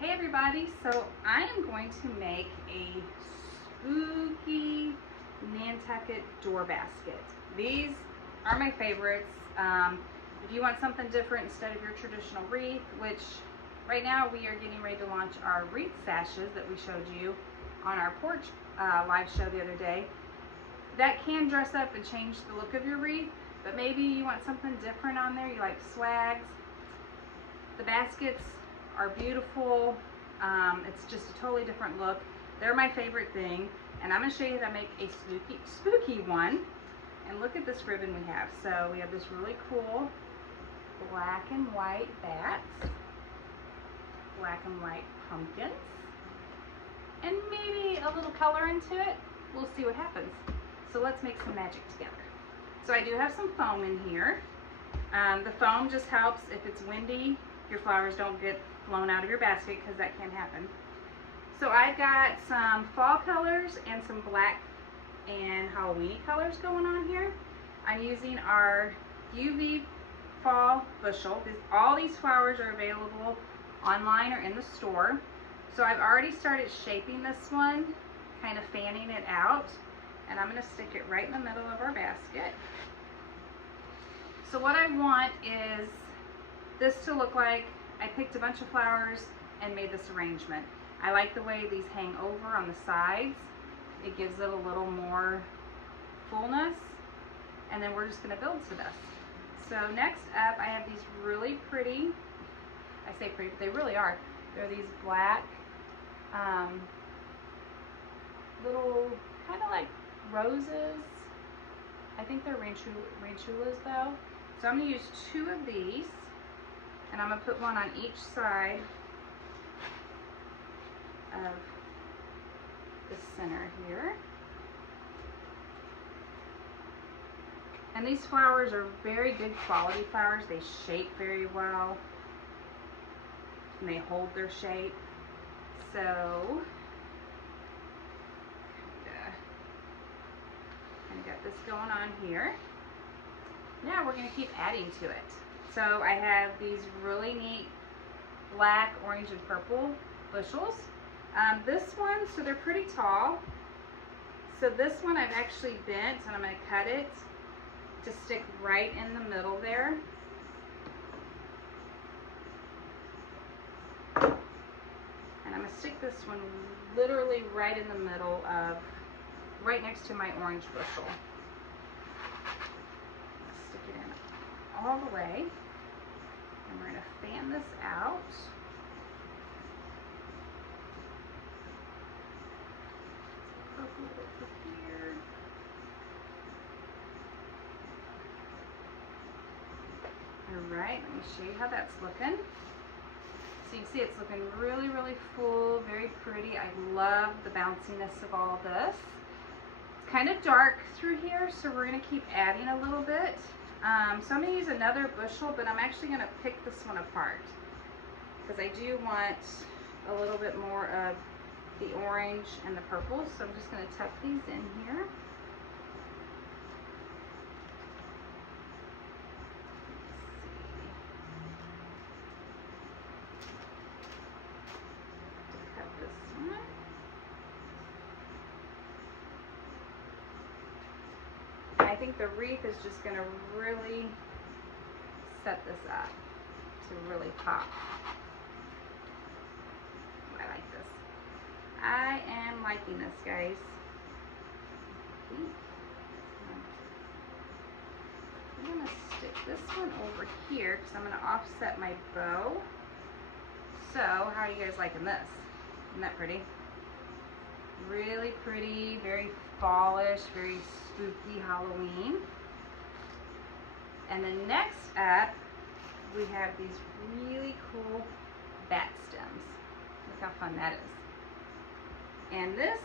Hey everybody, so I am going to make a spooky Nantucket door basket. These are my favorites. If you want something different instead of your traditional wreath, which right now we are getting ready to launch our wreath sashes that we showed you on our porch live show the other day. That can dress up and change the look of your wreath, but maybe you want something different on there. You like swags. The baskets are beautiful. It's just a totally different look. They're my favorite thing, and I'm going to show you how to make a spooky one. And look at this ribbon we have. So we have this really cool black and white bats, black and white pumpkins, and maybe a little color into it. We'll see what happens. So let's make some magic together. So I do have some foam in here. The foam just helps if it's windy, your flowers don't get blown out of your basket, because that can happen. So I've got some fall colors and some black and Halloween colors going on here. I'm using our UV fall bushel. All these flowers are available online or in the store. So I've already started shaping this one, kind of fanning it out, and I'm going to stick it right in the middle of our basket. So what I want is this to look like I picked a bunch of flowers and made this arrangement. I like the way these hang over on the sides. It gives it a little more fullness, and then we're just going to build to this. So next up, I have these really pretty, I say pretty, but they really are. They're these black little, kind of like roses. I think they're ranchulas though. So I'm going to use 2 of these, and I'm going to put one on each side of the center here. And these flowers are very good quality flowers. They shape very well, and they hold their shape. So kind of got this going on here. Now we're going to keep adding to it. So I have these really neat black, orange, and purple bushels. This one, so they're pretty tall. So this one I've actually bent, and I'm going to cut it to stick right in the middle there. And I'm going to stick this one literally right in the middle of, right next to my orange bushel. Stick it in all the way, and we're going to fan this out. Purple over here. All right, let me show you how that's looking. So you can see it's looking really, really full, very pretty. I love the bounciness of all of this. It's kind of dark through here, so we're going to keep adding a little bit. So I'm going to use another bushel, but I'm actually going to pick this one apart, because I do want a little bit more of the orange and the purple. So I'm just going to tuck these in here. Cut this one. I think the wreath is just going to really set this up to really pop. I like this. I am liking this, guys. I'm going to stick this one over here because I'm going to offset my bow. So, how are you guys liking this? Isn't that pretty? Really pretty, very fallish, very spooky Halloween. And then next up, we have these really cool bat stems. Look how fun that is. And this,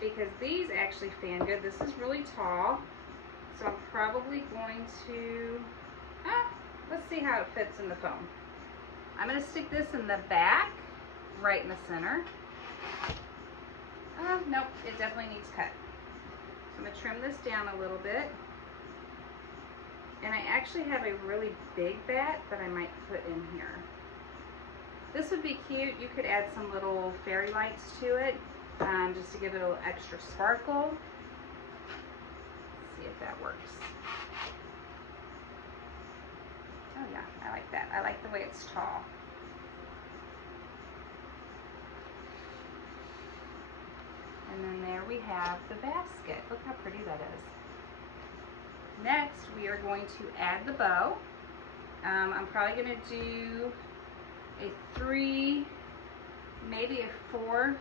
because these actually fan good, this is really tall, so I'm probably going to, let's see how it fits in the foam. I'm going to stick this in the back, right in the center. Nope, it definitely needs cut. So I'm going to trim this down a little bit. And I actually have a really big bat that I might put in here. This would be cute. You could add some little fairy lights to it, just to give it a little extra sparkle. Let's see if that works. Oh yeah, I like that. I like the way it's tall. And then there we have the basket. Look how pretty that is. Next, we are going to add the bow. I'm probably going to do a 3, maybe a 4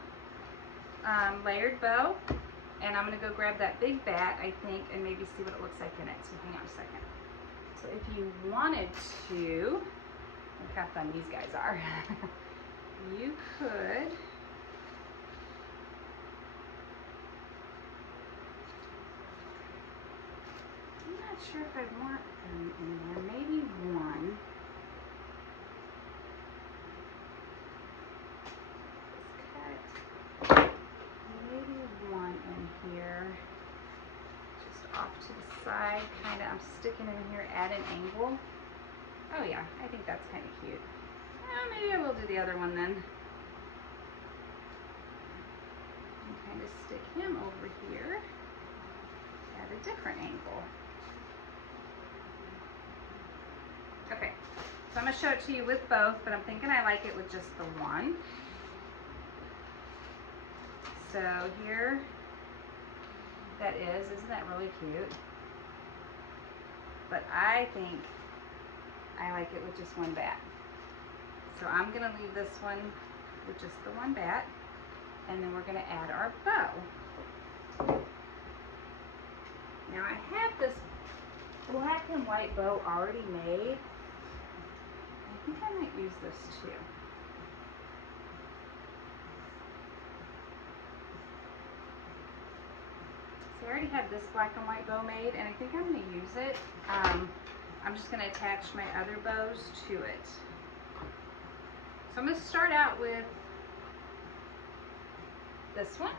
layered bow. And I'm going to go grab that big bat, I think, and maybe see what it looks like in it. So hang on a second. So if you wanted to, look how fun these guys are. You could sure if I want them in there. Maybe one. Let's cut maybe one in here. Just off to the side, kind of. I'm sticking in here at an angle. Oh yeah, I think that's kind of cute. Maybe I will do the other one then. And kind of stick him over here at a different angle. Okay, so I'm going to show it to you with both, but I'm thinking I like it with just the one. So here that is. Isn't that really cute? But I think I like it with just one bat. So I'm going to leave this one with just the one bat, and then we're going to add our bow. Now I have this black and white bow already made. I think I might use this too. So I already have this black and white bow made, and I think I'm going to use it. I'm just going to attach my other bows to it. So I'm going to start out with this one.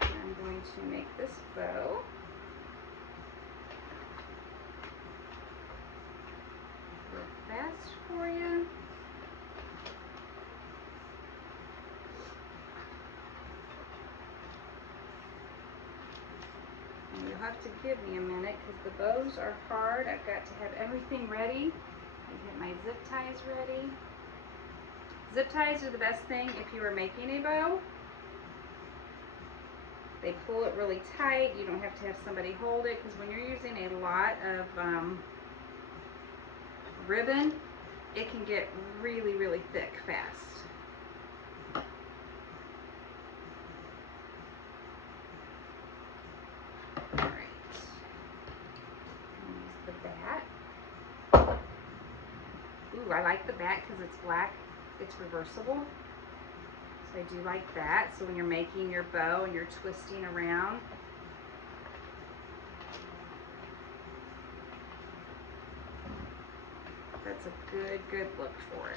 I'm going to make this bow. Real fast for you. And you'll have to give me a minute because the bows are hard. I've got to have everything ready. I get my zip ties ready. Zip ties are the best thing if you are making a bow. They pull it really tight. You don't have to have somebody hold it, because when you're using a lot of ribbon, it can get really, really thick fast. Alright. Use the bat. Ooh, I like the bat because it's black. It's reversible. So I do like that. So when you're making your bow and you're twisting around, that's a good look for it.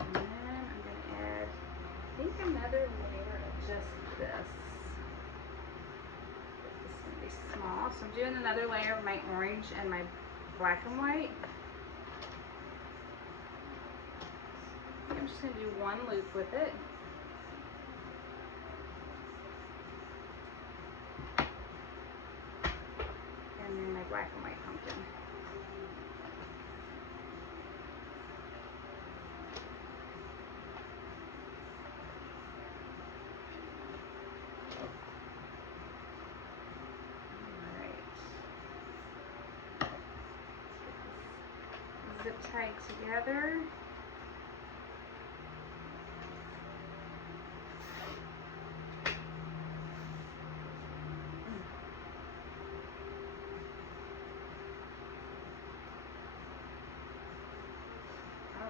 And then I'm going to add, I think, another layer of just this. This is going to be small. So I'm doing another layer of my orange and my black and white. I'm just going to do one loop with it. And then my black and white pumpkin. Zip tied together.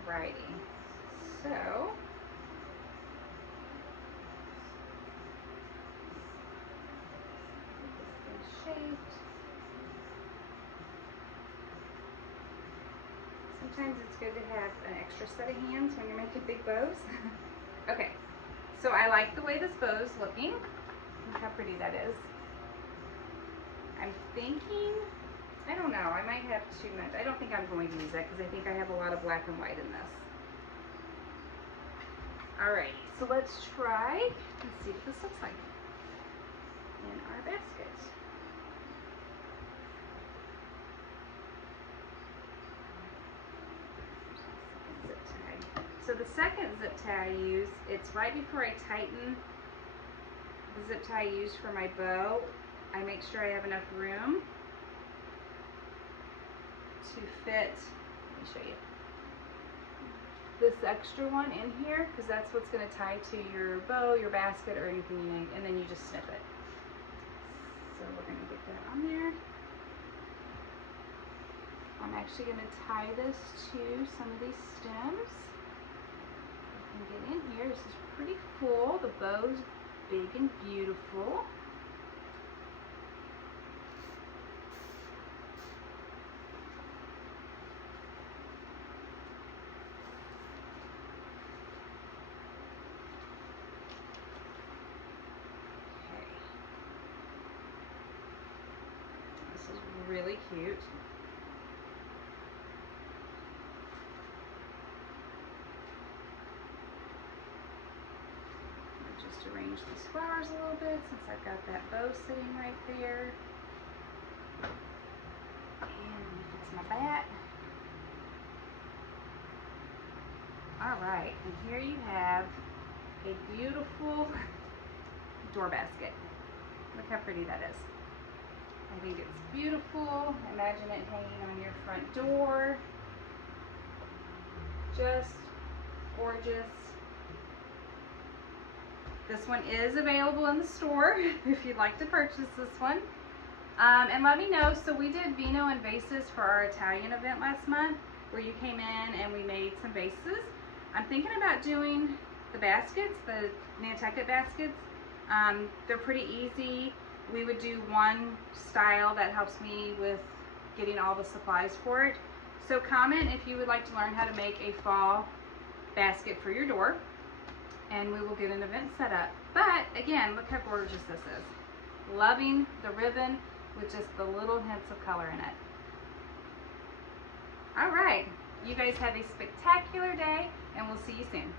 Alrighty, so get this thing shaped. Sometimes it's good to have an extra set of hands when you're making big bows. Okay, so I like the way this bow is looking. Look how pretty that is. I'm thinking, I don't know, I might have too much. I don't think I'm going to use that because I think I have a lot of black and white in this. Alright, so let's try, let's see what this looks like in our basket. Zip tie. So the second zip tie I use, it's right before I tighten the zip tie I use for my bow. I make sure I have enough room to fit, let me show you, this extra one in here, because that's what's going to tie to your bow, your basket, or anything you need, and then you just snip it. So we're going to get that on there. I'm actually going to tie this to some of these stems. You can get in here. This is pretty full. The bow's big and beautiful. This is really cute. I'll just arrange these flowers a little bit since I've got that bow sitting right there. And fix my bat. Alright, and here you have a beautiful door basket. Look how pretty that is. I think it's beautiful. Imagine it hanging on your front door. Just gorgeous. This one is available in the store if you'd like to purchase this one. And let me know. So we did Vino and vases for our Italian event last month where you came in and we made some vases. I'm thinking about doing the baskets, the Nantucket baskets. They're pretty easy. We would do one style that helps me with getting all the supplies for it. So comment if you would like to learn how to make a fall basket for your door, and we will get an event set up. But again, look how gorgeous this is. Loving the ribbon with just the little hints of color in it. All right, you guys have a spectacular day, and we'll see you soon.